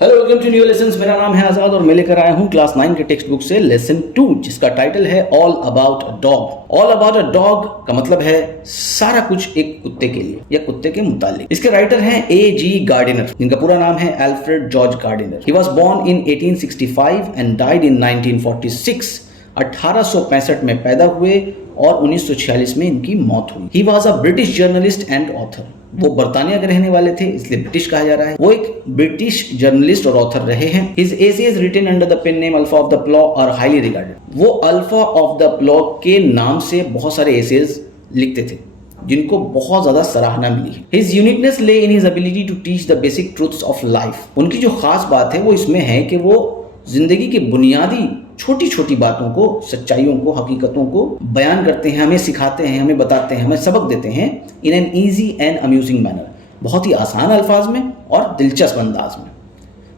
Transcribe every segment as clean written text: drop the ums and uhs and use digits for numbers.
Hello, welcome to new lessons. मेरा नाम है आजाद और मैं लेकर आया हूँ क्लास 9 के टेक्स्ट बुक से लेसन 2, जिसका टाइटल है all about a dog. All about a dog का मतलब है सारा कुछ एक कुत्ते के लिए या कुत्ते के मुतालिक। इसके राइटर हैं A.G. गार्डिनर, जिनका पूरा नाम है Alfred George Gardiner. He was born in 1865 and died in 1946। 1865 में पैदा हुए और 1946 में इनकी मौत हुई। He was a British journalist and author. वो बर्तानिया के रहने वाले थे, इसलिए ब्रिटिश कहा जा रहा है। वो एक ब्रिटिश जर्नलिस्ट और ऑथर रहे हैं। His essays written under the pen name Alpha of the Plough are highly regarded. वो अल्फा ऑफ द प्लॉग के नाम से बहुत सारे एसेज लिखते थे, जिनको बहुत ज्यादा सराहना मिली है। His uniqueness lay in his ability to teach the basic truths of life. उनकी जो खास बात है वो इसमें है कि वो जिंदगी के बुनियादी छोटी छोटी बातों को, सच्चाइयों को, हकीकतों को बयान करते हैं, हमें सिखाते हैं, हमें बताते हैं, हमें सबक देते हैं in an easy and amusing manner, बहुत ही आसान अल्फाज में और दिलचस्प अंदाज में।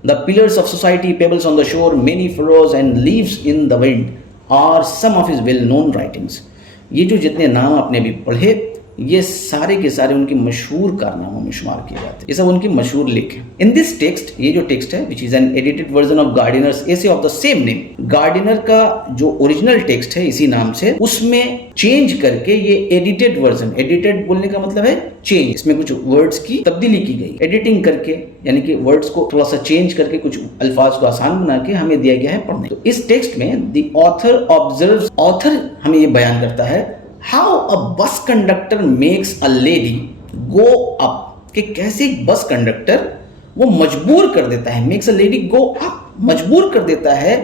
The pillars of society, pebbles on the shore, many furrows and leaves in the wind are some of his well known writings. ये जो जितने नाम आपने भी पढ़े, ये सारे के सारे उनके मशहूर कारनामों में शुमार किए जाते हैं। ये सब उनकी मशहूर लेख हैं। इन दिस टेक्स्ट, ये जो टेक्स्ट है which is an edited version of Gardiner's essay of the same name. Gardiner का जो ओरिजिनल टेक्स्ट है इसी नाम से, उसमें चेंज करके ये एडिटेड वर्जन, एडिटेड बोलने का मतलब है चेंज, इसमें कुछ वर्ड्स की तब्दीली की गई, एडिटिंग करके, यानी कि वर्ड्स को थोड़ा सा चेंज करके कुछ अल्फाज को आसान बना के हमें दिया गया है पढ़ने। तो इस टेक्स्ट में द ऑथर ऑब्जर्व्स, ऑथर हमें ये बयान करता है How a bus conductor makes a lady go up, कि कैसे एक बस कंडक्टर वो मजबूर कर देता है, makes a lady go up, मजबूर कर देता है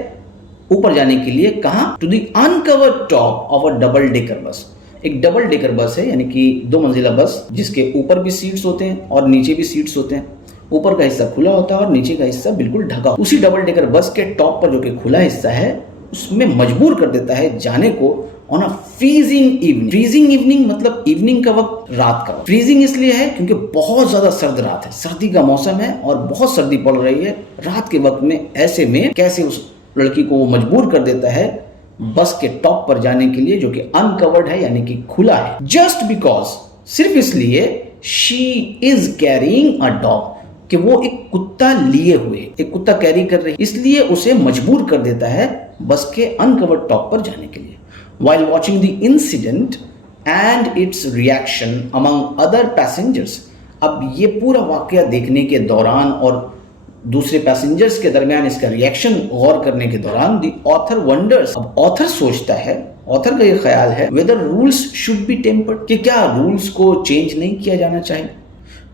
ऊपर जाने के लिए। कहाँ? To the uncovered top of a double decker bus। एक डबल डेकर बस है, यानी कि 2 मंजिला बस, जिसके ऊपर भी सीट्स होते हैं और नीचे भी सीट्स होते हैं। ऊपर का हिस्सा खुला होता है और नीचे का हिस्सा बिल्कुल ढका। उसी डबल डेकर बस के टॉप पर जो कि खुला हिस्सा है, उसमें मजबूर कर देता है जाने को on a freezing evening. Freezing evening मतलब इवनिंग का वक्त, रात का वक्त। फ्रीजिंग इसलिए है क्योंकि बहुत ज्यादा सर्द रात है, सर्दी का मौसम है और बहुत सर्दी पड़ रही है रात के वक्त में। ऐसे में कैसे उस लड़की को वो मजबूर कर देता है बस के टॉप पर जाने के लिए, जो कि अनकवर्ड है, यानी कि खुला है। जस्ट बिकॉज, सिर्फ इसलिए, she is carrying a dog, कि वो एक कुत्ता लिए हुए, एक कुत्ता कैरी कर रही, इसलिए उसे मजबूर कर देता है बस के अनकवर्ड टॉप पर जाने के लिए। While watching the incident and its reaction among other passengers, अब ये पूरा वाकया देखने के दौरान और दूसरे पैसेंजर्स के दरमियान इसका रिएक्शन गौर करने के दौरान, the author wonders, अब ऑथर सोचता है, ऑथर का ये ख्याल है, whether rules should be tempered, कि क्या रूल्स को चेंज नहीं किया जाना चाहिए,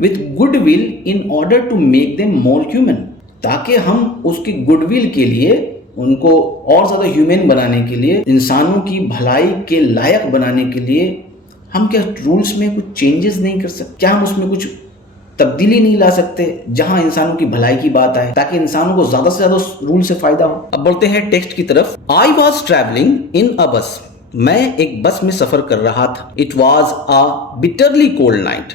with goodwill in order to make them more human, ताकि हम उसकी गुडविल के लिए, उनको और ज्यादा ह्यूमन बनाने के लिए, इंसानों की भलाई के लायक बनाने के लिए, हम क्या रूल्स में कुछ चेंजेस नहीं कर सकते? क्या हम उसमें कुछ तब्दीली नहीं ला सकते जहां इंसानों की भलाई की बात आए, ताकि इंसानों को ज्यादा से ज्यादा उस रूल से फायदा हो? अब बढ़ते हैं टेक्स्ट की तरफ। आई वॉज ट्रेवलिंग इन अ बस, मैं एक बस में सफर कर रहा था। It was a bitterly cold night.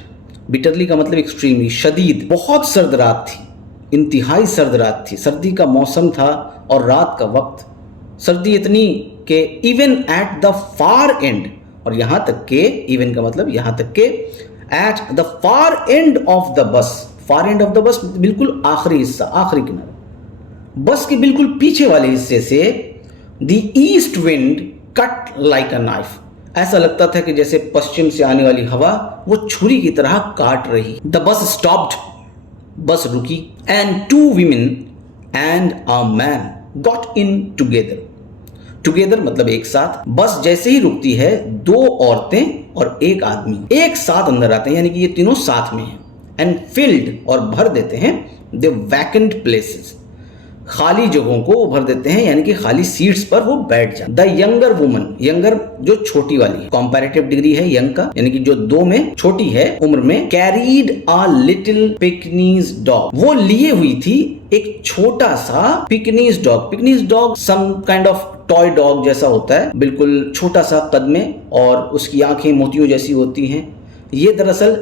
Bitterly का मतलब एक्सट्रीमली, शदीद, बहुत सर्द रात थी, इंतहाई सर्द रात थी, सर्दी का मौसम था और रात का वक्त, सर्दी इतनी कि even at the far and, और यहां तक के, इवन का मतलब यहां तक के, at the far end of the bus, far end of the bus बिल्कुल आखिरी हिस्सा, आखिरी किनारा, बस के बिल्कुल पीछे वाले हिस्से से the east wind cut like a knife, ऐसा लगता था कि जैसे पश्चिम से आने वाली हवा वो छुरी की तरह काट रही। द बस स्टॉप्ड, बस रुकी, and 2 women and a man got in together. Together मतलब एक साथ। बस जैसे ही रुकती है, 2 औरतें और एक आदमी एक साथ अंदर आते हैं, यानी कि ये तीनों साथ में हैं। एंड फिल्ड, और भर देते हैं, द वैकेंट प्लेसेस, खाली जगहों को वो भर देते हैं, यानी कि खाली सीट्स पर वो बैठ जाते। द यंगर वुमन, यंगर जो छोटी वाली है, कंपैरेटिव डिग्री है यंग का, यानी कि जो 2 में छोटी है उम्र में, carried a little Pekinese dog, वो लिए हुई थी एक छोटा सा Pekinese dog. Pekinese dog some kind of toy dog जैसा होता है, बिल्कुल छोटा सा कद में, और उसकी आंखें मोतियों जैसी होती हैं। ये दरअसल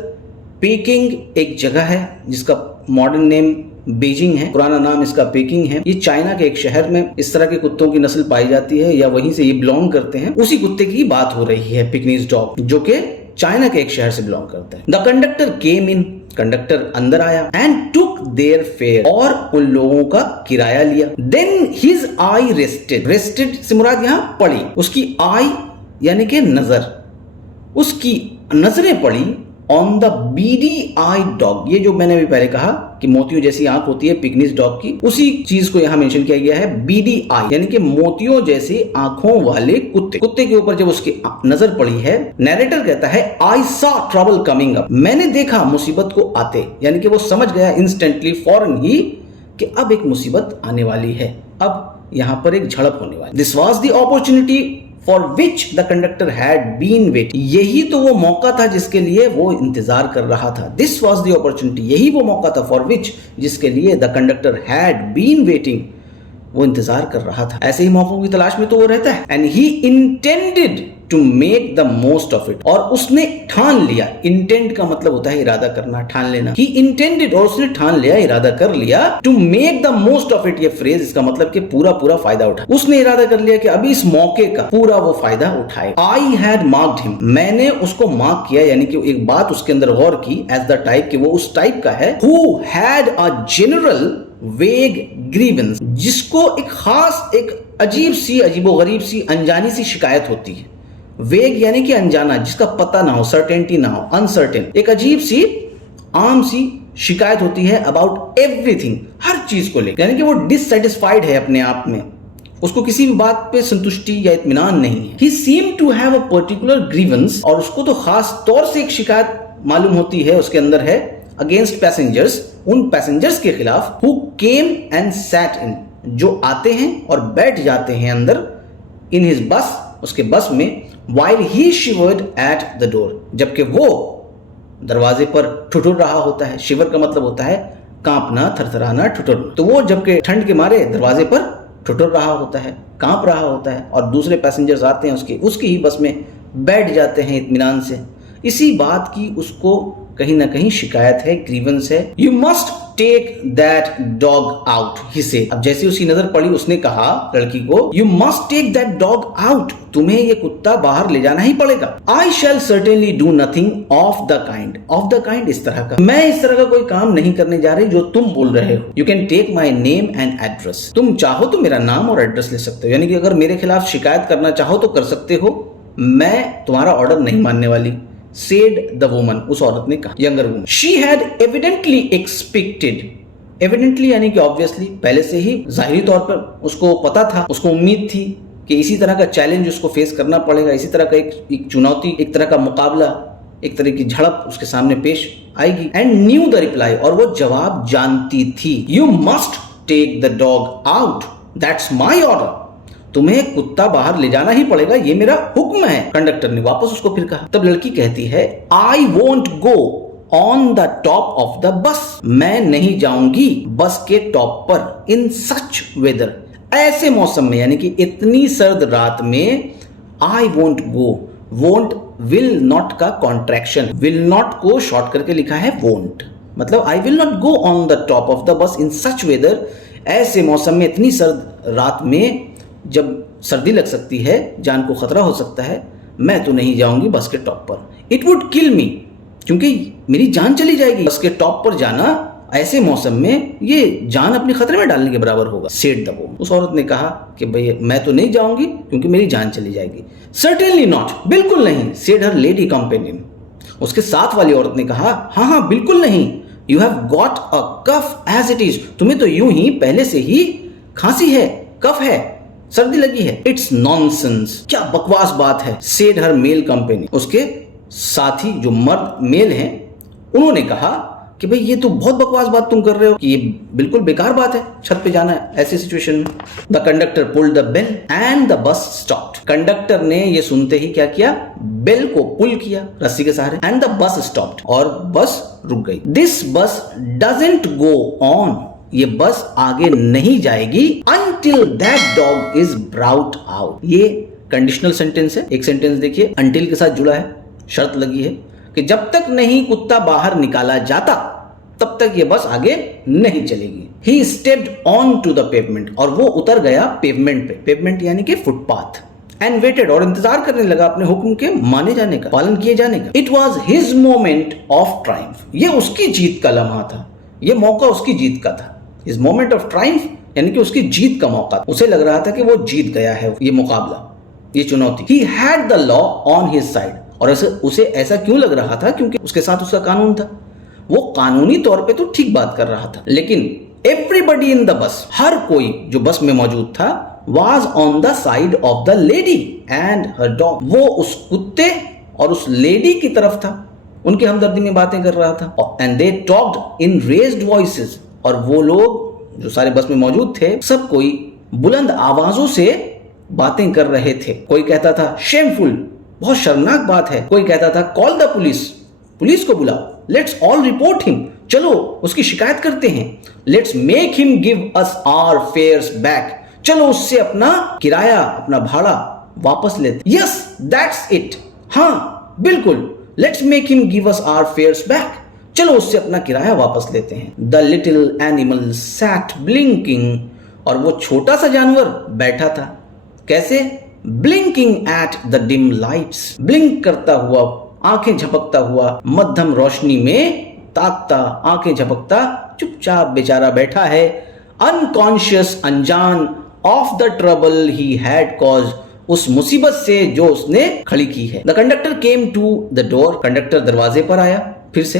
पेकिंग एक जगह है जिसका मॉडर्न नेम बीजिंग है, पुराना नाम इसका पेकिंग है। ये चाइना के एक शहर में इस तरह के कुत्तों की नस्ल पाई जाती है, या वहीं से ये बिलोंग करते हैं। उसी कुत्ते की बात हो रही है, पिकनीज डॉग, जो कि चाइना के एक शहर से बिलोंग करता है। The conductor came in, conductor अंदर आया एंड टुक देयर फेयर, और उन लोगों का किराया लिया। देन हिज आई रेस्टेड, रेस्टेड से मुराद यहां पड़ी, उसकी आई यानी कि नजर, उसकी नजरें पड़ी on the beady eyed dog. ये जो मैंने अभी पहले कहा कि मोतियों जैसी आंख होती है पिग्नीज डॉग की, उसी चीज को यहां मेंशन किया गया है, बीडी आई यानी कि मोतियों जैसी आंखों वाले कुत्ते। कुत्ते के ऊपर जब उसकी नजर पड़ी है, नैरेटर कहता है I saw trouble coming up, मैंने देखा मुसीबत को आते, यानी कि वो समझ गया इंस्टेंटली, फौरन ही, कि अब एक मुसीबत आने वाली है, अब यहां पर एक झड़प होने वाली। This was the opportunity for which the conductor had been waiting, यही तो वो मौका था जिसके लिए वो इंतजार कर रहा था। दिस वॉज द अपॉर्चुनिटी, यही वो मौका था, फॉर विच जिसके लिए the conductor had been waiting, वो इंतजार कर रहा था। ऐसे ही मौकों की तलाश में तो वो रहता है। And he intended to make the most of it, और उसने ठान लिया, इंटेंड का मतलब होता है इरादा करना, ठान लेना। ही इंटेंडेड, और उसने ठान लिया, इरादा कर लिया, to make the most of it, ये फ्रेज इसका मतलब कि पूरा पूरा फायदा उठा, उसने इरादा कर लिया कि अभी इस मौके का पूरा वो फायदा उठाए। आई हैड मार्क्ड हिम, मैंने उसको मार्क किया, यानी कि एक बात उसके अंदर गौर की, एज द टाइप कि वो उस टाइप का है, हु हैड अ जनरल वेग ग्रीवेंस, जिसको एक खास, एक अजीब सी, अजीबोगरीब सी, अनजानी सी शिकायत होती है। वेग यानी कि अनजाना, जिसका पता ना हो, सर्टेनिटी ना हो, अनसर्टेन, एक अजीब सी, आम सी शिकायत होती है अबाउट एवरीथिंग, हर चीज को लेकर, यानी कि वो डिससेटिस्फाइड है अपने आप में, उसको किसी भी बात पे संतुष्टि या इत्मीनान नहीं है। He seemed to have a particular grievance, और उसको तो खास तौर से एक शिकायत मालूम होती है, उसके अंदर है, अगेंस्ट पैसेंजर्स, उन पैसेंजर्स के खिलाफ, who came and sat in, जो आते हैं और बैठ जाते हैं अंदर, in his bus, उसके बस में, while he shivered at the door, जबकि वो दरवाजे पर ठुठुर रहा होता है। शिवर का मतलब होता है कांपना, थरथराना, ठुठुरना, तो वो जबकि ठंड के मारे दरवाजे पर ठुठुर रहा होता है, कांप रहा होता है, और दूसरे पैसेंजर्स आते हैं उसकी ही बस में, बैठ जाते हैं इत्मीनान से। इसी बात की उसको कहीं ना कहीं शिकायत है, ग्रीवेंस है। You must take that dog out, he said, अब जैसे उसकी नजर पड़ी, उसने कहा लड़की को, you must take that dog out, तुम्हें ये कुत्ता बाहर ले जाना ही पड़ेगा। I shall certainly do nothing of the kind, of the kind इस तरह का, मैं इस तरह का कोई काम नहीं करने जा रही जो तुम बोल रहे हो। You can take my name and address, तुम चाहो तो मेरा नाम और एड्रेस ले सकते हो, यानी कि अगर मेरे खिलाफ शिकायत करना चाहो तो कर सकते हो, मैं तुम्हारा ऑर्डर नहीं मानने वाली। said the woman, उस औरत ने कहा, younger woman. She had evidently expected, evidently यानी कि obviously, पहले से ही जाहिरी तौर पर उसको पता था, उसको उम्मीद थी कि इसी तरह का चैलेंज उसको फेस करना पड़ेगा, इसी तरह का एक चुनौती, एक तरह का मुकाबला, एक तरह की झड़प उसके सामने पेश आएगी। एंड न्यू द रिप्लाई, और वो जवाब जानती थी। You must take the dog out, that's my order, तुम्हें कुत्ता बाहर ले जाना ही पड़ेगा, ये मेरा हुक्म है। कंडक्टर ने वापस उसको फिर कहा। तब लड़की कहती है, I won't go on the top of the bus, मैं नहीं जाऊंगी बस के टॉप पर, इन सच वेदर, ऐसे मौसम में, यानी कि इतनी सर्द रात में। I won't go, won't will not का कॉन्ट्रैक्शन, विल नॉट को शॉर्ट करके लिखा है वोंट, मतलब I will not go on the top of the bus in such weather, ऐसे मौसम में, इतनी सर्द रात में, जब सर्दी लग सकती है, जान को खतरा हो सकता है, मैं तो नहीं जाऊंगी बस के टॉप पर। इट वुड किल मी, क्योंकि मेरी जान चली जाएगी, बस के टॉप पर जाना ऐसे मौसम में, ये जान अपने खतरे में डालने के बराबर होगा। सेड द वुमन, उस औरत ने कहा कि भाई मैं तो नहीं जाऊंगी क्योंकि मेरी जान चली जाएगी। सर्टेनली नॉट, बिल्कुल नहीं। सेड हर लेडी कंपेनियन, उसके साथ वाली औरत ने कहा, हाँ हाँ बिल्कुल नहीं। You have got a cough as it is, तुम्हें तो यूं ही पहले से ही खांसी है, कफ है, सर्दी लगी है। इट्स नॉनसेंस, क्या बकवास बात है। सेड हर मेल कंपेनी, उसके साथी जो मर्द मेल हैं, उन्होंने कहा कि भाई ये तो बहुत बकवास बात तुम कर रहे हो, कि ये बिल्कुल बेकार बात है छत पे जाना है ऐसी सिचुएशन में। The conductor pulled the bell and the bus stopped, conductor ने ये सुनते ही क्या किया, बेल को पुल किया रस्सी के सहारे, एंड द बस स्टॉप्ड, और बस रुक गई। दिस बस डजंट गो ऑन, ये बस आगे नहीं जाएगी, until that dog is brought out। ये कंडीशनल सेंटेंस है। एक सेंटेंस देखिए, until के साथ जुड़ा है, शर्त लगी है कि जब तक नहीं कुत्ता बाहर निकाला जाता तब तक ये बस आगे नहीं चलेगी। He stepped on to the pavement, और वो उतर गया पेवमेंट पे, पेवमेंट यानी कि फुटपाथ, एंड वेटेड, और इंतजार करने लगा अपने हुक्म के माने जाने का, पालन किए जाने का। It was his moment of Triumph, ये उसकी जीत का लम्हा था, ये मौका उसकी जीत का था। हिज मोमेंट ऑफ ट्रायम्फ यानी कि उसकी जीत का मौका। उसे लग रहा था कि वो जीत गया है ये मुकाबला, ये चुनौती। He had the law on his side, और उसे ऐसा क्यों लग रहा था? क्योंकि उसके साथ उसका कानून था। वो कानूनी तौर पे तो ठीक बात कर रहा था, लेकिन एवरीबडी इन द बस, हर कोई जो बस में मौजूद था, was on the side of the lady and her dog, वो उस कुत्ते और उस लेडी की तरफ था, उनकी हमदर्दी में बातें कर रहा था। And they talked in raised voices, और वो लोग जो सारे बस में मौजूद थे, सब कोई बुलंद आवाजों से बातें कर रहे थे। कोई कहता था शेमफुल, बहुत शर्मनाक बात है। कोई कहता था कॉल द पुलिस, पुलिस को बुलाओ। लेट्स ऑल रिपोर्ट हिम, चलो उसकी शिकायत करते हैं। Let's make him give us our fares back, चलो उससे अपना किराया, अपना भाड़ा वापस लेते। यस दैट्स इट, हाँ बिल्कुल, let's make him give us our fares back, चलो उससे अपना किराया वापस लेते हैं। The little animal sat blinking, और वो छोटा सा जानवर बैठा था। कैसे? Blinking at the dim lights, blink करता हुआ, आंखें झपकता हुआ, मध्यम रोशनी में ताकता, आंखें झपकता, चुपचाप बेचारा बैठा है। अनकॉन्शियस, अनजान, of the trouble he had caused, उस मुसीबत से जो उसने खड़ी की है। The conductor came to the door, conductor दरवाजे पर आया फिर से,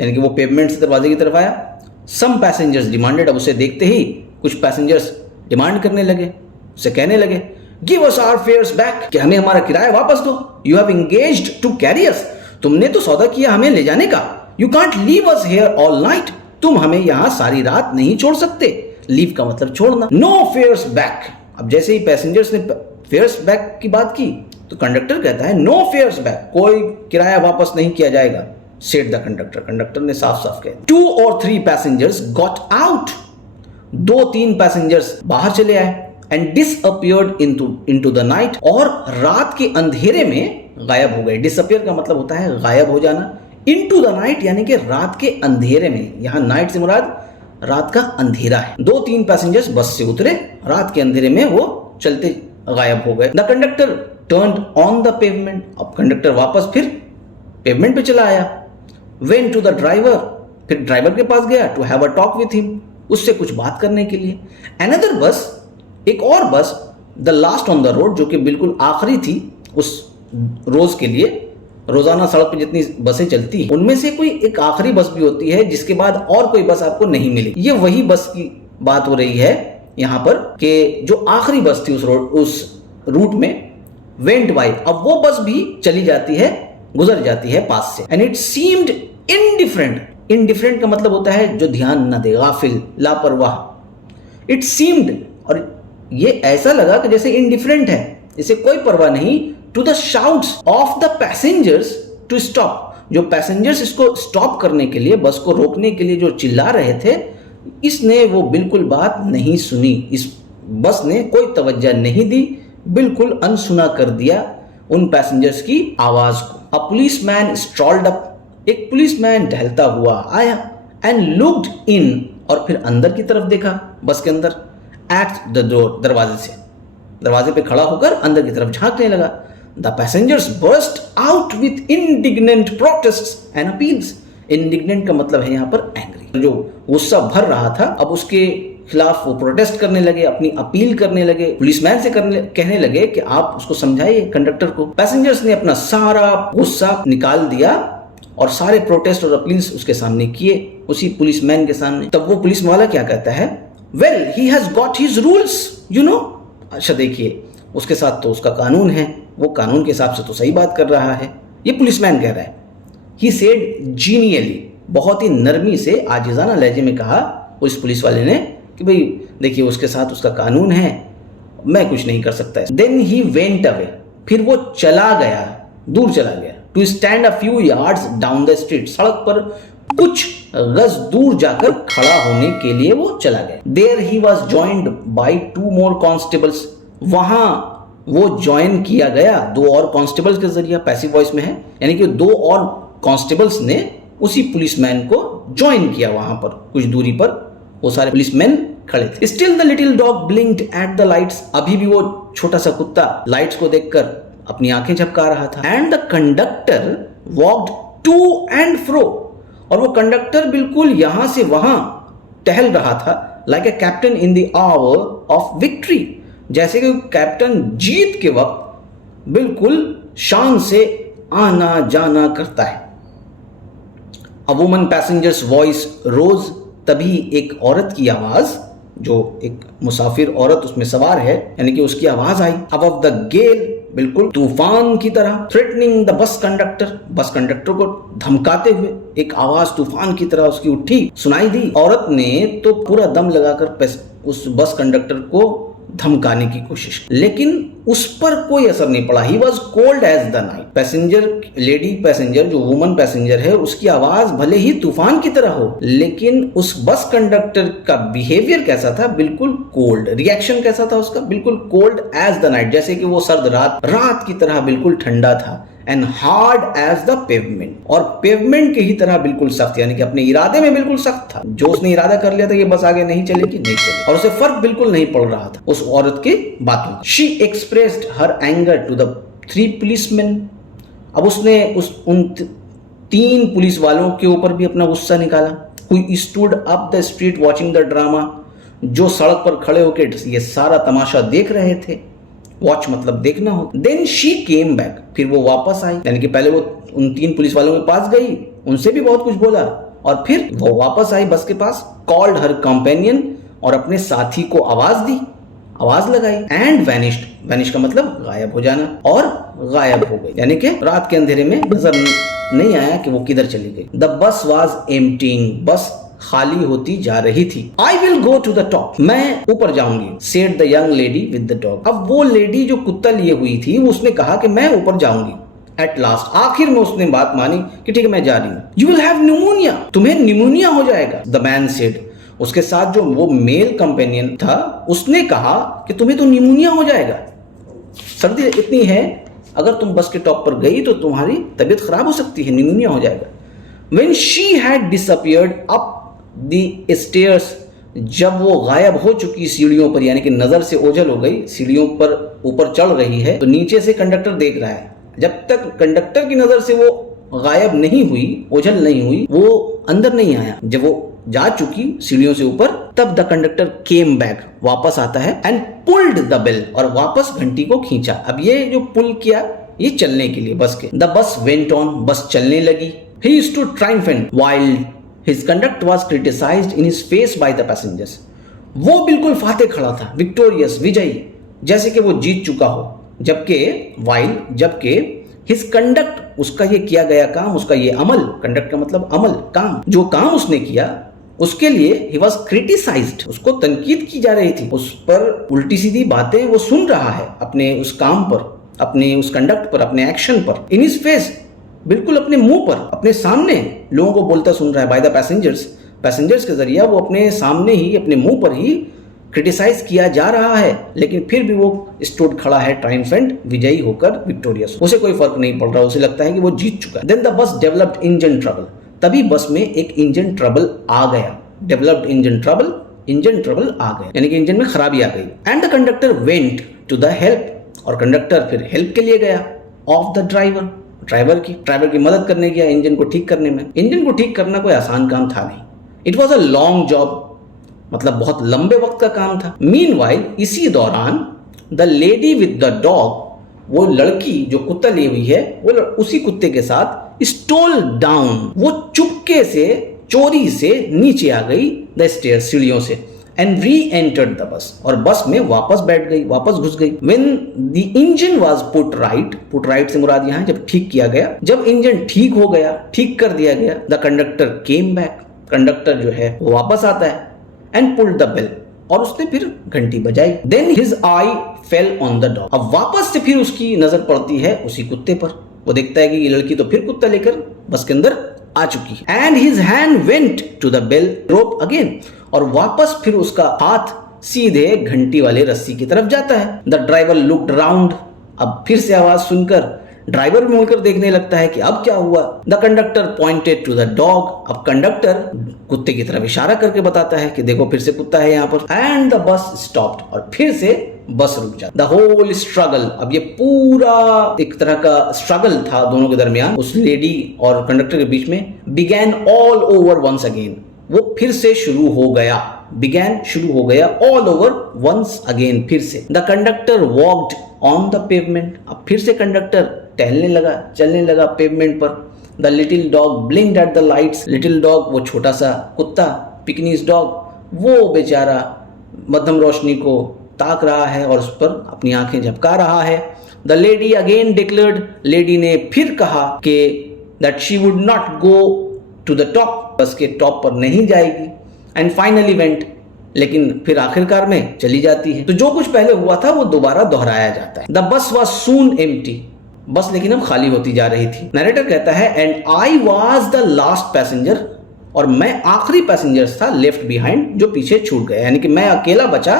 यानी कि वो पेवमेंट से दरवाजे की तरफ आया। सम पैसेंजर्स डिमांडेड, अब उसे देखते ही कुछ पैसेंजर्स डिमांड करने लगे, उसे कहने लगे give us our fares back, कि हमें हमारा किराया वापस दो। You have engaged to carry us, तुमने तो सौदा किया हमें ले जाने का। You can't leave us here all night, तुम हमें यहां सारी रात नहीं छोड़ सकते। लीव का मतलब छोड़ना। नो फेयर्स बैक, अब जैसे ही पैसेंजर्स ने फेयर्स बैक की बात की तो कंडक्टर कहता है नो फेयर्स बैक, कोई किराया वापस नहीं किया जाएगा, सेड द कंडक्टर। कंडक्टर ने साफ साफ कहा। 2 or 3 passengers got out, 2-3 passengers बाहर चले आए। And disappeared into the night, और रात के अंधेरे में गायब हो गए। डिसअपियर का मतलब होता है गायब हो जाना। इनटू द नाइट यानी कि रात के अंधेरे में, यहां नाइट से मुराद रात का अंधेरा है। 2-3 पैसेंजर्स बस से उतरे, रात के अंधेरे में वो चलते गायब हो गए। The conductor turned on the pavement, अब कंडक्टर वापस फिर पेवमेंट पे चला आया। वेंट टू द ड्राइवर, फिर ड्राइवर के पास गया to have a talk with him, उससे कुछ बात करने के लिए। अनदर बस, एक और बस, the last on the road, जो कि बिल्कुल आखिरी थी उस रोज के लिए। रोजाना सड़क पे जितनी बसें चलती हैं उनमें से कोई एक आखिरी बस भी होती है जिसके बाद और कोई बस आपको नहीं मिली। ये वही बस की बात हो रही है यहां पर, कि जो आखिरी बस थी उस रूट में, वेंट बाय, अब वो बस भी चली जाती है, गुजर जाती है पास से। And it seemed indifferent, indifferent का मतलब होता है जो ध्यान न दे, गाफिल, लापरवाह। इट सीम्ड, और ये ऐसा लगा कि जैसे इनडिफरेंट है, इसे कोई परवाह नहीं, to the shouts of the passengers to stop, जो पैसेंजर्स इसको स्टॉप करने के लिए, बस को रोकने के लिए जो चिल्ला रहे थे, इसने वो बिल्कुल बात नहीं सुनी। इस बस ने कोई तवज्जो नहीं दी, बिल्कुल अनसुना कर दिया उन पैसेंजर्स की आवाज को। अ पुलिसमैन स्ट्रॉल्ड अप, एक पुलिसमैन टहलता हुआ आया। एंड लुक्ड इन, और फिर अंदर की तरफ देखा, बस के अंदर। एट द डोर, दरवाजे से, दरवाजे पे खड़ा होकर अंदर की तरफ झांकने लगा। The passengers burst out with indignant protests and appeals. Indignant का मतलब है यहाँ पर एंग्री, जो गुस्सा भर रहा था, अब उसके खिलाफ वो प्रोटेस्ट करने लगे, अपनी अपील करने लगे, पुलिसमैन से कहने लगे कि आप उसको समझाइए, कंडक्टर को। पैसेंजर्स ने अपना सारा गुस्सा निकाल दिया और सारे प्रोटेस्ट और अपील्स उसके सामने किए, उसी पुलिसमैन के सामने। तब वो पुलिस वाला क्या कहता है, well he has got his rules you know. अच्छा देखिए, उसके साथ तो उसका कानून है, वो कानून के हिसाब से तो सही बात कर रहा है, ये पुलिसमैन कह रहा है। ही सेड जीनियली, बहुत ही नरमी से, आजिजाना लहजे में कहा उस पुलिस वाले ने कि भाई देखिए उसके साथ उसका कानून है, मैं कुछ नहीं कर सकता। देन ही वेंट अवे, फिर वो चला गया, दूर चला गया। To stand a few yards down the street, सड़क पर कुछ गज दूर जाकर खड़ा होने के लिए वो चला गया। There he was joined by 2 more constables, वहां वो ज्वाइन किया गया 2 और कॉन्स्टेबल्स के जरिए, पैसिव वॉइस में है, यानी कि 2 और कॉन्स्टेबल्स ने उसी पुलिसमैन को ज्वाइन किया। वहां पर कुछ दूरी पर वो सारे पुलिसमैन खड़े थे। Still the little dog ब्लिंक्ड at the lights, अभी भी वो छोटा सा कुत्ता लाइट्स को देखकर अपनी आंखें झपका रहा था। And the conductor walked to and fro, और वो कंडक्टर बिल्कुल यहां से वहां टहल रहा था, like a captain in the hour of victory, जैसे कि कैप्टन जीत के वक्त बिल्कुल शान से आना जाना करता है। अ वुमन पैसेंजर्स वॉइस रोज, तभी एक औरत की आवाज, जो एक मुसाफिर औरत उसमें सवार है, यानी कि उसकी आवाज आई। अबव द गेल, बिल्कुल तूफान की तरह। Threatening the bus conductor, bus conductor को धमकाते हुए एक आवाज तूफान की तरह उसकी उठी, सुनाई दी। औरत ने तो पूरा दम लगाकर उस बस कंडक्टर को धमकाने की कोशिश की, लेकिन उस पर कोई असर नहीं पड़ा। He was cold as the night. Passenger, lady passenger, जो वुमन पैसेंजर है, उसकी आवाज भले ही तूफान की तरह हो, लेकिन उस बस कंडक्टर का बिहेवियर कैसा था? बिल्कुल कोल्ड। रिएक्शन कैसा था उसका? बिल्कुल कोल्ड एज द नाइट, जैसे कि वो सर्द रात की तरह बिल्कुल ठंडा था। And hard as the pavement, और पेवमेंट की ही तरह बिल्कुल सख्त, यानी कि अपने इरादे में बिल्कुल सख्त था। जो उसने इरादा कर लिया था कि बस आगे नहीं चलेगी, नहीं चलेगी, और उसे फर्क बिल्कुल नहीं पड़ रहा था उस औरत की बातों। She expressed her anger to the 3 policeman. अब उसने उन 3 पुलिस वालों के ऊपर भी अपना गुस्सा निकाला। Who stood up the street watching the drama, जो सड़क पर खड़े होकर ये सारा तमाशा देख रहे थे। वॉच मतलब देखना हो। देन शी केम बैक, फिर वो वापस आई, यानी कि पहले वो उन 3 पुलिस वालों के पास गई, उनसे भी बहुत कुछ बोला, और फिर वो वापस आई बस के पास। कॉल्ड हर कंपेनियन, और अपने साथी को आवाज दी, आवाज लगाई। एंड वैनिश्ड, वैनिश का मतलब गायब हो जाना, और गायब हो गई, यानी कि रात के अंधेरे में नजर नहीं आया कि वो किधर चली गई। द बस वॉज एम्प्टीइंग, बस खाली होती जा रही थी। I will go to the top, मैं ऊपर जाऊंगी, said the young lady with the dog. अब वो लेडी जो कुत्ता लिए हुई थी, उसने कहा कि मैं ऊपर जाऊंगी। एट लास्ट, आखिर में उसने बात मानी कि ठीक है मैं जा रही हूँ। यू विल हैव न्यूमोनिया, तुम्हें निमोनिया हो जाएगा। द मैन सेड, उसके साथ जो वो मेल कंपेनियन था, उसने कहा कि तुम्हें तो निमोनिया हो जाएगा, सर्दी इतनी है, अगर तुम बस के टॉप पर गई तो तुम्हारी तबीयत खराब हो सकती है, निमोनिया हो जाएगा। When she had disappeared up the stairs, जब वो गायब हो चुकी सीढ़ियों पर, यानी कि नजर से ओझल हो गई, सीढ़ियों पर ऊपर चढ़ रही है, तो नीचे से कंडक्टर देख रहा है। जब तक कंडक्टर की नजर से वो गायब नहीं हुई, ओझल नहीं हुई, वो अंदर नहीं आया। जब वो जा चुकी सीढ़ियों से ऊपर, तब द कंडक्टर केम बैक, वापस आता है। एंड पुल्ड द बेल, और वापस घंटी को खींचा। अब ये जो पुल किया, ये चलने के लिए बस के। द बस वेंट ऑन, बस चलने लगी। He stood triumphant while his conduct was criticized in his face by the passengers. वो बिल्कुल फाते खड़ा था, विक्टोरियस, विजयी, जैसे कि वो जीत चुका हो। जबकि his conduct, उसका ये किया गया काम, उसका ये अमल, कंडक्ट का मतलब अमल, काम, जो काम उसने किया उसके लिए he was criticized, उसको तनकीद की जा रही थी, उस पर उल्टी सीधी बातें वो सुन रहा है अपने उस काम पर, अपने उस कंडक्ट पर, अपने एक्शन पर। In his face, बिल्कुल अपने मुंह पर, अपने सामने लोगों को बोलता सुन रहा है। बाय द पैसेंजर्स के जरिए वो अपने सामने ही, अपने मुंह पर ही क्रिटिसाइज किया जा रहा है, लेकिन फिर भी वो स्टूड खड़ा है ट्रायम्फेंट, विजयी होकर, विक्टोरियस। उसे कोई फर्क नहीं पड़ रहा, उसे लगता है कि वो जीत चुका है। Then the bus developed engine trouble, तभी बस में एक इंजन ट्रबल आ गया। डेवलप्ड इंजन ट्रबल आ गया, यानी कि इंजन में खराबी आ गई। And the conductor went to the help, और कंडक्टर फिर हेल्प के लिए गया ऑफ द ड्राइवर की मदद करने गया इंजन को ठीक करने में। इंजन को ठीक करना कोई आसान काम था नहीं। It was a long job, मतलब बहुत लंबे वक्त का काम था। मीनवाइल, इसी दौरान, the lady with the dog, वो लड़की जो कुत्ता ली हुई है, वो उसी कुत्ते के साथ स्टोल डाउन, वो चुपके से, चोरी से नीचे आ गई द स्टेयर, सीढ़ियों से। And re entered the bus, और बस में वापस बैठ गई, वापस घुस गई। When the engine was put right से मुराद यहाँ जब ठीक किया गया, जब इंजन ठीक हो गया, ठीक कर दिया गया, the conductor came back, conductor जो है वो वापस आता है। एंड पुल्ड द बेल, और उसने फिर घंटी बजाई। Then his eye fell on the dog, अब वापस से फिर उसकी नजर पड़ती है उसी कुत्ते पर। वो देखता है कि ये लड़की तो फिर कुत्ता लेकर बस के अंदर आ चुकी है। And his hand went to the bell rope again, और वापस फिर उसका हाथ सीधे घंटी वाले रस्सी की तरफ जाता है। द ड्राइवर लुक्ड राउंड, अब फिर से आवाज सुनकर ड्राइवर भी मुड़कर देखने लगता है कि अब क्या हुआ। The conductor pointed to the dog, अब कंडक्टर कुत्ते की तरफ इशारा करके बताता है कि देखो फिर से कुत्ता है यहाँ पर। एंड द बस स्टॉप्ड, और फिर से बस रुक जाती। द होल स्ट्रगल, अब ये पूरा एक तरह का स्ट्रगल था दोनों के दरमियान, उस लेडी और कंडक्टर के बीच में, began all over once again, वो फिर से शुरू हो गया, बिगैन शुरू हो गया, ऑल ओवर वंस अगेन फिर से। The conductor walked on the pavement, अब फिर से कंडक्टर टहलने लगा, चलने लगा पेवमेंट पर। The little dog ब्लिंक्ड at the lights, little dog वो छोटा सा कुत्ता, पिकनीज डॉग, वो बेचारा मध्यम रोशनी को ताक रहा है और उस पर अपनी आंखें झपका रहा है। The lady again declared, lady ने फिर कहा कि that she would not go to the top, bus के टॉप पर नहीं जाएगी। एंड फाइनली वेंट, लेकिन फिर आखिरकार में चली जाती है। तो जो कुछ पहले हुआ था वो दोबारा दोहराया जाता है। The bus was soon empty, बस लेकिन अब खाली होती जा रही थी। नरेटर कहता है and I was the last passenger, और मैं आखिरी पैसेंजर था लेफ्ट बिहाइंड, जो पीछे छूट गया, यानी कि मैं अकेला बचा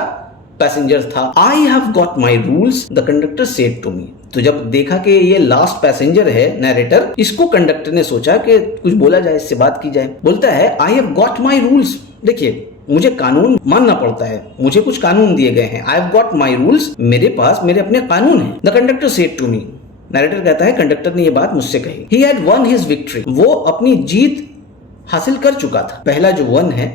पैसेंजर था। I have got my rules, the conductor said to me. तो जब देखा कि ये लास्ट पैसेंजर है नरेटर, इसको कंडक्टर ने सोचा कि कुछ बोला जाए, इससे बात की जाए। बोलता है आई हैव गॉट माई रूल्स, देखिए मुझे कानून मानना पड़ता है, मुझे कुछ कानून दिए गए हैं। I have got my rules, मेरे पास मेरे अपने कानून हैं। The conductor said to me, narrator कहता है कंडक्टर ने ये बात मुझसे कही। He had won his victory, वो अपनी जीत हासिल कर चुका था। पहला जो वन है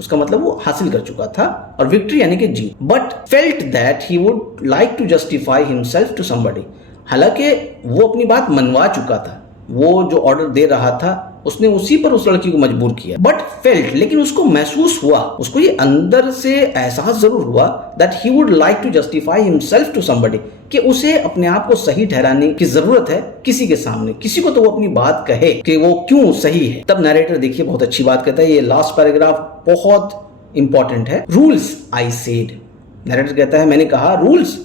उसका मतलब वो हासिल कर चुका था, और विक्ट्री यानी कि जीत। But felt that he would like to justify himself to somebody, हालांकि वो अपनी बात मनवा चुका था, वो जो ऑर्डर दे रहा था उसने उसी पर उस लड़की को मजबूर किया। बट फेल्ट, लेकिन उसको महसूस हुआ, उसको ये अंदर से एहसास जरूर हुआ that he would like to justify himself to somebody, कि उसे अपने आप को सही ठहराने की जरूरत है किसी के सामने, किसी को तो वो अपनी बात कहे कि वो क्यों सही है। तब नरेटर देखिए बहुत अच्छी बात कहता है, ये लास्ट पैराग्राफ बहुत इंपॉर्टेंट है। रूल्स आई सेड, नरेटर कहता है मैंने कहा रूल्स,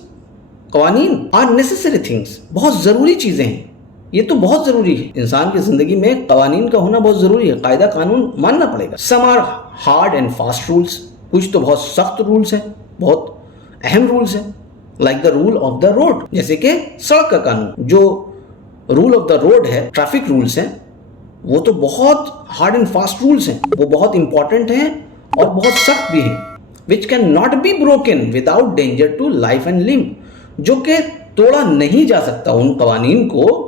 कवानीन आर नेसेसरी थिंग्स, बहुत जरूरी चीजें हैं, ये तो बहुत जरूरी है। इंसान की जिंदगी में कवानीन का होना बहुत जरूरी है, कायदा कानून मानना पड़ेगा। Some are hard and fast rules, कुछ तो बहुत सख्त रूल्स हैं, बहुत अहम रूल्स हैं। Like the rule of the road, जैसे कि सड़क का कानून, जो रूल ऑफ द रोड है, ट्रैफिक रूल्स हैं, वो तो बहुत हार्ड एंड फास्ट रूल्स हैं, वो बहुत इंपॉर्टेंट हैं और बहुत सख्त भी हैं। Which can not be broken without danger to life and limb, जो कि तोड़ा नहीं जा सकता उन कवानीन को,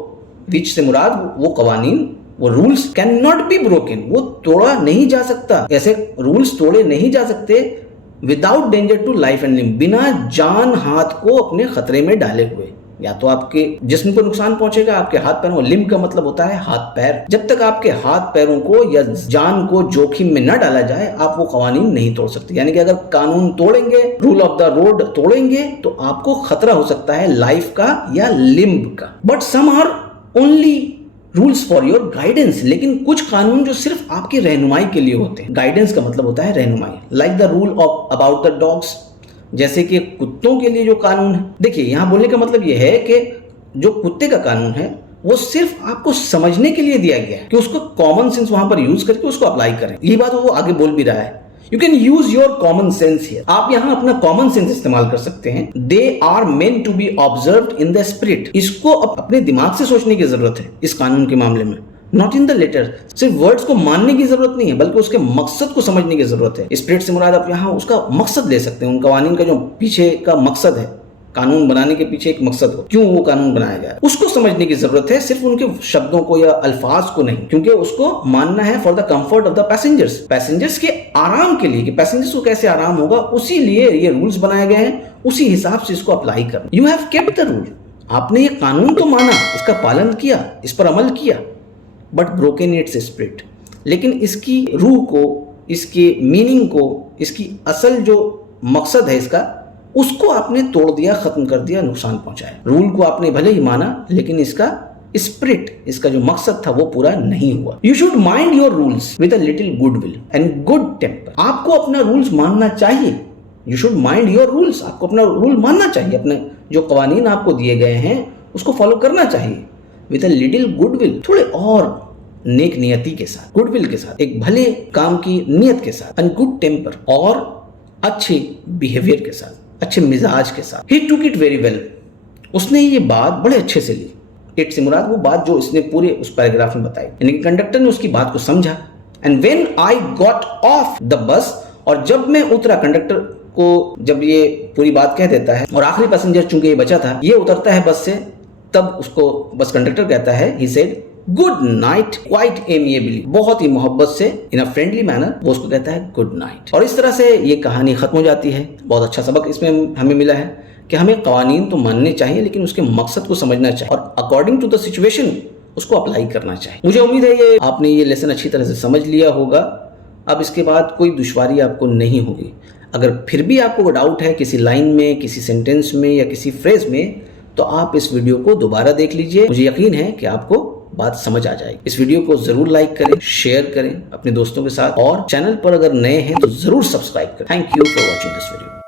विच से मुराद वो कवानीन, वो rules, can not be broken, वो तोड़ा नहीं जा सकता, ऐसे रूल्स तोड़े नहीं जा सकते without danger to life and limb, बिना जान हाथ को अपने खतरे में डाले हुए। या तो आपके जिस्म को नुकसान पहुंचेगा, आपके हाथ पैरों, लिम्ब का मतलब होता है हाथ पैर, जब तक आपके हाथ पैरों को या जान को जोखिम में न डाला जाए आप वो कवानीन नहीं तोड़ सकते। यानी कि अगर कानून तोड़ेंगे, रूल ऑफ द रोड तोड़ेंगे, तो आपको खतरा हो सकता है लाइफ का या लिम्ब का। But some are only rules for your guidance, लेकिन कुछ कानून जो सिर्फ आपकी रहनुमाई के लिए होते हैं। गाइडेंस का मतलब होता है रहनुमाई। Like the rule of about the dogs, जैसे कि कुत्तों के लिए जो कानून है। देखिए यहां बोलने का मतलब यह है कि जो कुत्ते का कानून है वो सिर्फ आपको समझने के लिए दिया गया है, कि उसको कॉमन सेंस वहां पर यूज करके उसको अप्लाई करें। यही बात वो आगे बोल भी रहा है, you can use your common sense here, आप यहां अपना कॉमन सेंस इस्तेमाल कर सकते हैं। They are meant to be observed in the spirit, इसको अपने दिमाग से सोचने की जरूरत है इस कानून के मामले में, नॉट इन द लेटर। सिर्फ वर्ड्स को मानने की जरूरत नहीं है, बल्कि उसके मकसद को समझने की जरूरत है। स्पिरिट से मुराद आप यहाँ उसका मकसद ले सकते हैं, उन कवानीन का जो पीछे का मकसद है, कानून बनाने के पीछे एक मकसद हो, क्यों वो कानून बनाया जाए, उसको समझने की जरूरत है, सिर्फ उनके शब्दों को या अल्फाज को नहीं, क्योंकि उसको मानना है for the comfort of the passengers, passengers के आराम के लिए, कि पैसेंजर्स को कैसे आराम होगा, उसी लिए ये रूल्स बनाए गए हैं, उसी हिसाब से इसको अप्लाई करना। You have kept the rule, आपने ये कानून तो माना, इसका पालन किया, इस पर अमल किया, बट ब्रोकन इट्स स्पिरिट, लेकिन इसकी रूह को, इसके मीनिंग को, इसकी असल जो मकसद है इसका, उसको आपने तोड़ दिया, खत्म कर दिया, नुकसान पहुंचाया। रूल को आपने भले ही माना, लेकिन इसका स्पिरिट, इसका जो मकसद था वो पूरा नहीं हुआ। You should mind your rules with a little goodwill and good temper, आपको अपना रूल्स मानना चाहिए। You should mind your rules, आपको अपना रूल मानना चाहिए, अपने जो कवानीन आपको दिए गए हैं उसको फॉलो करना चाहिए। विद अ लिटिल गुडविल, थोड़े और नेक नियति के साथ, गुडविल के साथ, एक भले काम की नियत के साथ, एंड गुड टेम्पर, और अच्छे बिहेवियर के साथ, अच्छे मिजाज के साथ। ही टुक इट वेरी वेल, उसने ये बात बड़े अच्छे से ली। इट से मुराद वो बात जो इसने पूरे उस पैराग्राफ में बताई, यानी कि कंडक्टर ने उसकी बात को समझा। And when I got off the bus, और जब मैं उतरा, कंडक्टर को जब ये पूरी बात कह देता है और आखिरी पैसेंजर चूंकि ये बचा था, ये उतरता है बस से, तब उसको बस कंडक्टर कहता है, he said good night quite amiably, बहुत ही मोहब्बत से इन अ फ्रेंडली मैनर वो उसको कहता है गुड नाइट। और इस तरह से ये कहानी खत्म हो जाती है। बहुत अच्छा सबक इसमें हमें मिला है कि हमें कवानीन तो मानने चाहिए लेकिन उसके मकसद को समझना चाहिए और अकॉर्डिंग टू द सिचुएशन उसको अप्लाई करना चाहिए। मुझे उम्मीद है ये आपने ये लेसन अच्छी तरह से समझ लिया होगा। अब इसके बाद कोई दुश्वारी आपको नहीं होगी। अगर फिर भी आपको डाउट है किसी लाइन में, किसी सेंटेंस में या किसी फ्रेज में, तो आप इस वीडियो को दोबारा देख लीजिए। मुझे यकीन है कि आपको बात समझ आ जाएगी। इस वीडियो को जरूर लाइक करें, शेयर करें अपने दोस्तों के साथ और चैनल पर अगर नए हैं तो जरूर सब्सक्राइब करें। Thank you for watching this video.